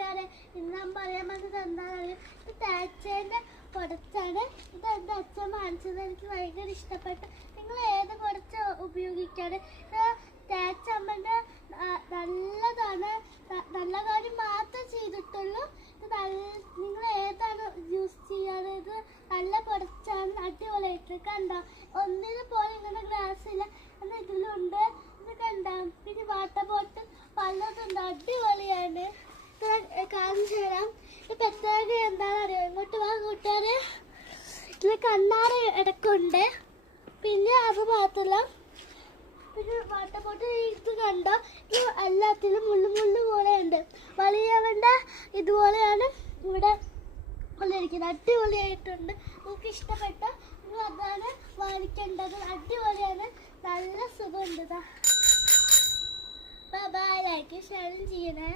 കൂട്ടുകാരെ, ഇന്ന് ഞാൻ പറയാൻ വന്നത് എന്താണെന്നറിയാം. ഇത് തേച്ചേൻ്റെ കുടച്ചാണ്. ഇത് എൻ്റെ അച്ഛൻ വാങ്ങിച്ചത്. എനിക്ക് ഭയങ്കര ഇഷ്ടപ്പെട്ടു. നിങ്ങൾ ഏത് കുടച്ച ഉപയോഗിക്കാണ്? തേച്ചമ്മൻ്റെ നല്ലതാണ്. നല്ല കാര്യം മാത്രം ചെയ്തിട്ടുള്ളൂ. ഇത് നിങ്ങൾ ഏതാണ് യൂസ് ചെയ്യാറ്? ഇത് നല്ല കുടച്ചാണ്. അടിപൊളിയായിട്ട് കണ്ടോ? ഒന്നിന് പോലെ ഇങ്ങനെ ഗ്ലാസ് ഇല്ല, എന്നാൽ ഇതിലുണ്ട്. ഇത് കണ്ടോ? പിന്നെ വാട്ടർ ബോട്ടിൽ പലതുണ്ട്. അടിപൊളിയാണ്. കാണിച്ചു തരാം. ഇത് പ്രത്യേക എന്താണെന്ന് അറിയാം. ഇങ്ങോട്ട് വാ കൂട്ടുകാരെ. ഇതിൽ കണ്ണാടി ഇടയ്ക്കുണ്ട്. പിന്നെ അത് മാത്രമല്ല, പിന്നെ വാട്ടർ ബോട്ടിൽ ഇത് കണ്ടോ? ഇത് എല്ലാത്തിലും മുള്ളു പോലെ ഉണ്ട്. വലിയവൻ്റെ ഇതുപോലെയാണ് ഇവിടെ ഉള്ളിരിക്കുന്നത്. അടിപൊളിയായിട്ടുണ്ട്. നിങ്ങൾക്ക് ഇഷ്ടപ്പെട്ട നിങ്ങൾ അതാണ് വാങ്ങിക്കേണ്ടത്. അടിപൊളിയാണ്. നല്ല സുഖമുണ്ട്. Bye bye. ലൈക്ക് ഷെയർ ചെയ്യണേ.